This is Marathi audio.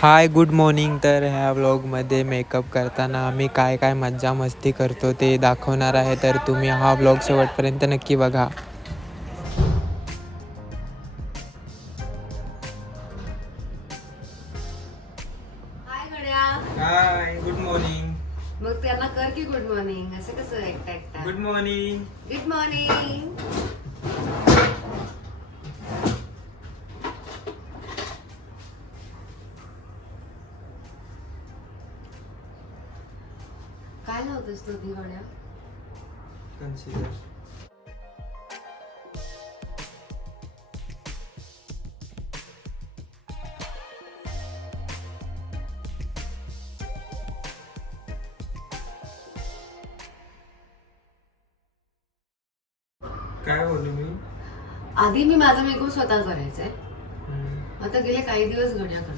Hi good morning. तर ह्या व्लॉगमध्ये मेकअप करताना आम्ही काय काय मज्जा मस्ती करतो ते दाखवणार आहे. तर तुम्ही हा व्लॉग शेवटपर्यंत नक्की बघा. हाय गड्या. Hi good morning. मग त्यांना कर की गुड मॉर्निंग. असं कसं एकटा एकटा. Good morning. Good morning. काय लावतोस तू दिवाळ्या? कन्सिडर. काय बोलू मी? आधी मी माझा मेकअप स्वतः करायचंय. आता गेले काही दिवस गड्या करतो.